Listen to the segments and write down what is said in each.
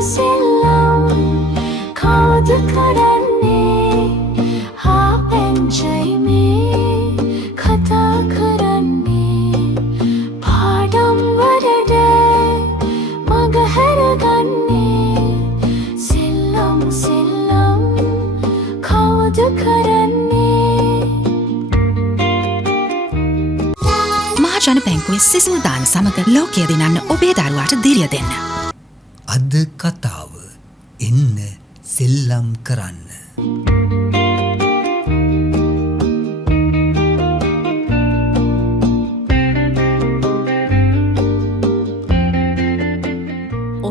සෙල්ලම් කවුද කරන්නේ හා පැංචයි මේ කතා කරන්නේ පාඩම් වලට මග හැරගන්නේ සෙල්ලම් සෙල්ලම් කවුද කරන්නේ මහජන බැංකුවේ සිසුන් දාන සමග ලෝකය දිනන්න ඔබේ දරුවාට දිරිය දෙන්න. අද කතාව එන්න සෙල්ලම් කරන්න.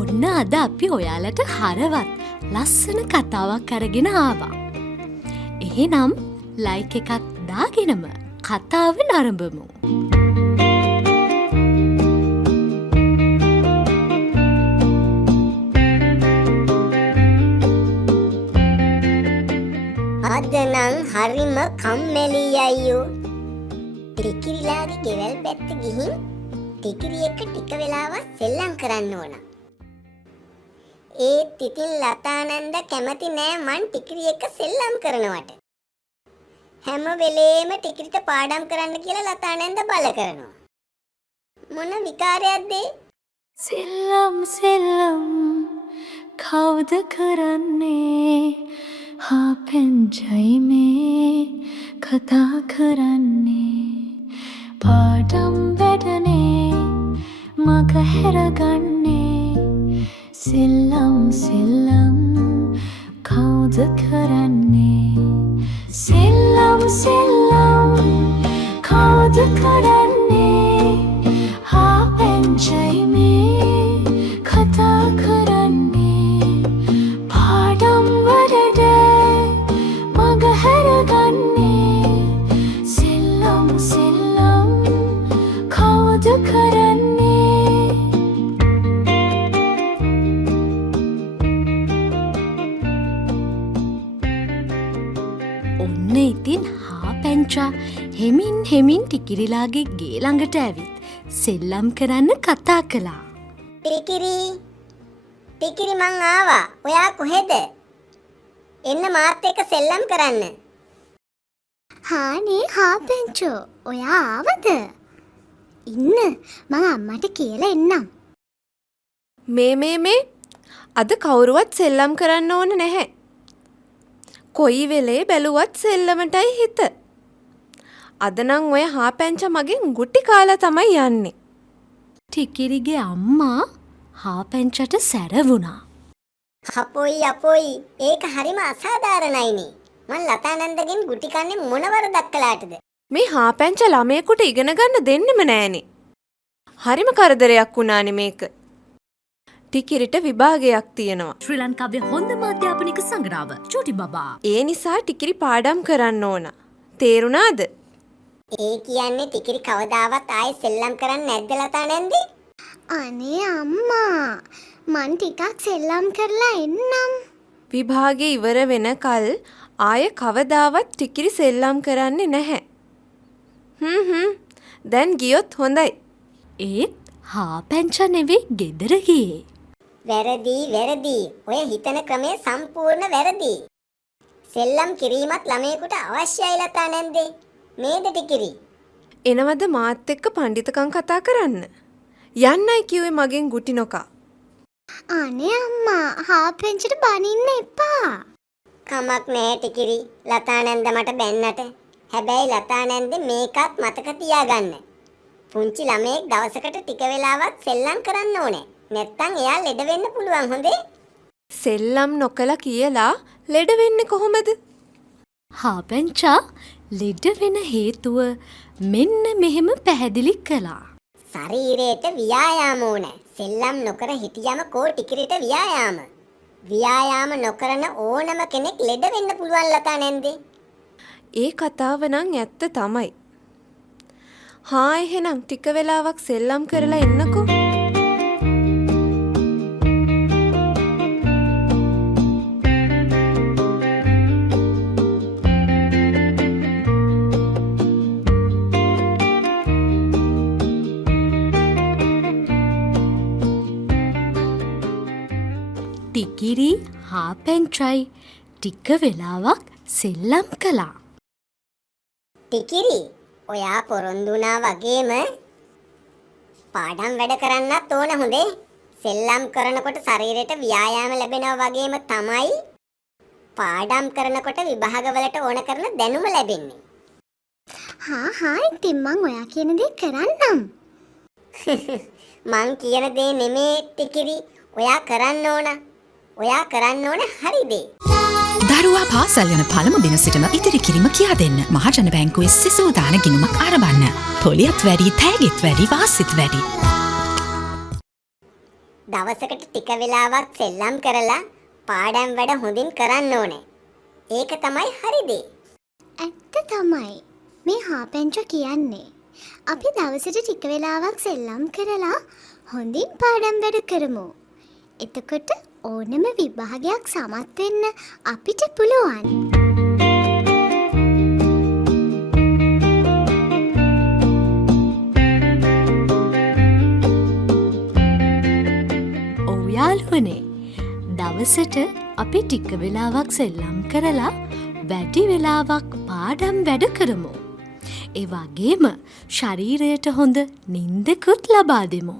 ඔන්න අද අපි ඔයාලට හරවත් ලස්සන කතාවක් අරගෙන ආවා. එහෙනම් ලයික් එකක් දාගෙනම කතාව නරඹමු. අද නම් හරිම කම්මැලි අයියෝ. ටිකිරිලාගේ ගෙවල් පැත්ත ගිහින් ටිකිරි එක්ක ටික වෙලාවක් සෙල්ලම් කරන්න ඕන. ඒත් ඉතින් ලතානන්ද කැමති නෑ මං ටිකිරි එක්ක සෙල්ලම් කරනවට. හැම වෙලේම ටිකිරිට පාඩම් කරන්න කියලා ලතානන්ද බල කරනවා. මොන විකාරයක්ද? සෙල්ලම් සෙල්ලම් කවුද කරන්නේ හා පැංචයි මේ කතා කරන්නේ පාඩම් වැඩනේ මග හැරගන්නේ සෙල්ලම් සෙල්ලම් කවුද කරන්නේ සෙල්ලම් සෙල්ලම් කවුද කරන්නේ හා පැංචයි මේ කතා කරන්නේ පාඩම් වලට මග හැරගන්නේ සෙල්ලම් සෙල්ලම් කවුද කරන්නේ ඔන්න ඉතින් හා පැංචා හෙමින් ටිකිරිලාගේ ගේ ළඟට ඇවිත් සෙල්ලම් කරන්න කතා කළා. ටිකිරි මං ආවා. ඔයා කොහෙද? එන්න මාත් එක්ක සෙල්ලම් කරන්න. හානේ හාපෙන්චෝ ඔයා ආවද? ඉන්න මං අම්මට කියලා එන්නම්. මේ අද කවුරුවත් සෙල්ලම් කරන්න ඕන නැහැ. කොයි වෙලේ බැලුවත් සෙල්ලමටයි හිත. අද නම් ඔය හාපැංච මගෙන් ගුටි කාලා තමයි යන්නේ. ටිකිරිගේ අම්මා හා පැංචට සැරවුණා. අපොයි ඒක හරිම අසාධාරණයිනේ. මං ලතානන්දගෙන් ගුටි කන්නේ මොන වරදක් කළාටද? මේ හාපැංච ළමයෙකුට ඉගෙන ගන්න දෙන්නෙම නෑනේ. හරිම කරදරයක් වුණානේ මේක. ටිකිරිට විභාගයක් තියෙනවා. ශ්‍රී ලංකාවේ හොඳම අධ්‍යාපනික සංග්‍රාව චූටි බබා. ඒ නිසා ටිකිරි පාඩම් කරන්න ඕන. තේරුණාද? ඒ කියන්නේ ටිකිරි කවදාවත් ආයෙ සෙල්ලම් කරන්නේ නැද්ද ලතානන්ද? අනේ අම්මා මං ටිකක් සෙල්ලම් කරලා එන්නම්. විභාගේ ඉවර වෙනකල් ආයෙ කවදාවත් ටිකිරි සෙල්ලම් කරන්නේ නැහැ. දැන් ගියොත් හොඳයි. ඒත් හා පැංචා නෙවෙයි ගෙදර ගියේ. වැරදි. ඔය හිතන ක්‍රමය සම්පූර්ණ වැරදි. සෙල්ලම් කිරීමත් ළමයෙකුට අවශ්‍යයි ලතානන්ද. නේද ටිකිරි? එනවද මාත් එක්ක පඬිතකම් කතා කරන්න? යන්නයි කිව්වේ මගෙන් ගුටි නොකා. අනේ අම්මා හාපෙන්චට බනින්න එපා. කමක් නෑ ටිකිරි. ලතානන්ද මට බැන්නට. හැබැයි ලතානන්ද මේකත් මතක තියාගන්න. පුංචි ළමයෙක් දවසකට ටික වෙලාවක් සෙල්ලම් කරන්න ඕනේ. නැත්තම් එයා ලෙඩ වෙන්න පුළුවන් හොඳේ. සෙල්ලම් නොකලා කියලා ලෙඩ වෙන්නේ කොහොමද? හා පැංචා ලෙඩ වෙන හේතුව මෙන්න මෙහෙම පැහැදිලි කළා. ශරීරයට ව්‍යායාම ඕන. සෙල්ලම් නොකර හිටියම කෝ ටිකිරිට ව්‍යායාම. ව්‍යායාම නොකරන ඕනම කෙනෙක් ලෙඩ වෙන්න පුළුවන් ලතානන්ද. ඒ කතාව නම් ඇත්ත තමයි. හා එහෙනම් ටික වෙලාවක් සෙල්ලම් කරලා එන්නකෝ. ටිකිරි හා පැංචයි ටික වෙලාවක් සෙල්ලම් කළා. ටිකිරි ඔයා පොරොන්දු වුණා වගේම පාඩම් වැඩ කරන්නත් ඕන හොඳේ. සෙල්ලම් කරනකොට ශරීරයට ව්‍යායාම ලැබෙනවා වගේම තමයි පාඩම් කරනකොට විභාගවලට ඕන කරන දැනුම ලැබෙන්නේ. හා ඉතින් මං ඔයා කියන දේ කරන්නම්. මං කියන දේ නෙමේ ටිකිරි. ඔයා කරන්න ඕන. ඔයා කරන්න ඕන හරි දේ. දරුවා පාසල් යන පළමු දින සිටම ඉදිරි කිරීම කියා දෙන්න. මහජන බැංකුවේ සිසු දාන ගිණුමක් ආරඹන්න. පොලියත් වැඩි, තෑගිත් වැඩි, වාසිත් වැඩි. දවසකට ටික වෙලාවක් සෙල්ලම් කරලා පාඩම් වැඩ හොඳින් කරන්න ඕනේ. ඒක තමයි හරි දේ. ඇත්ත තමයි. මේ හාපැංච කියන්නේ. අපි දවසට ටික වෙලාවක් සෙල්ලම් කරලා හොඳින් පාඩම් වැඩ කරමු. එතකොට ඕනම විභාගයක් සමත් වෙන්න අපිට පුළුවන්. ඔව් යාළුවනේ. දවසට අපි ටික වෙලාවක් සෙල්ලම් කරලා වැඩි වෙලාවක් පාඩම් වැඩ කරමු. ඒ වගේම ශරීරයට හොඳ නින්දකුත් ලබා දෙමු.